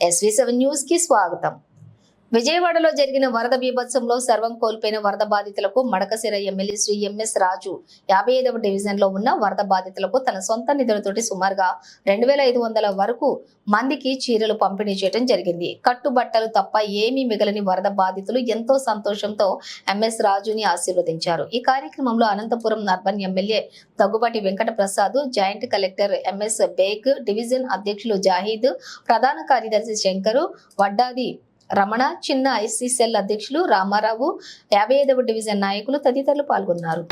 SV7 news కి స్వాగతం. విజయవాడలో జరిగిన వరద బీభత్సంలో సర్వం కోల్పోయిన వరద బాధితులకు మడకశిర ఎమ్మెల్యే శ్రీ ఎంఎస్ రాజు 55వ డివిజన్ లో ఉన్న వరద బాధితులకు తన సొంత నిధులతోటి సుమారుగా 2500 వరకు మందికి చీరలు పంపిణీ చేయడం జరిగింది. కట్టుబట్టలు తప్ప ఏమీ మిగలని వరద బాధితులు ఎంతో సంతోషంతో ఎంఎస్ రాజుని ఆశీర్వదించారు. ఈ కార్యక్రమంలో Anantapuram urban MLA Daggubati Venkata Prasad, joint collector MS Beg, division అధ్యక్షులు జాహీద్, ప్రధాన కార్యదర్శి శంకరు, వడ్డాది రమణ, చిన్న ఐసీ సెల్ అధ్యక్షులు రామారావు, 55వ డివిజన్ నాయకులు తదితరులు పాల్గొన్నారు.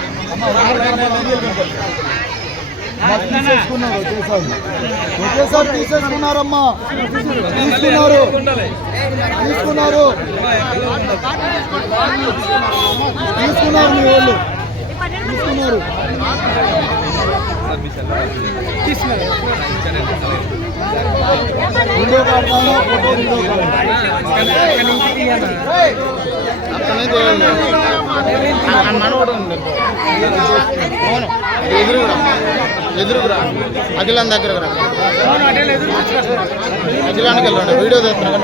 ఎదురురా అఖిలాన్ దగ్గర అఖిలానికి వెళ్ళండి. వీడియో తెస్తున్నా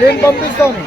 నేను పంపిస్తాను.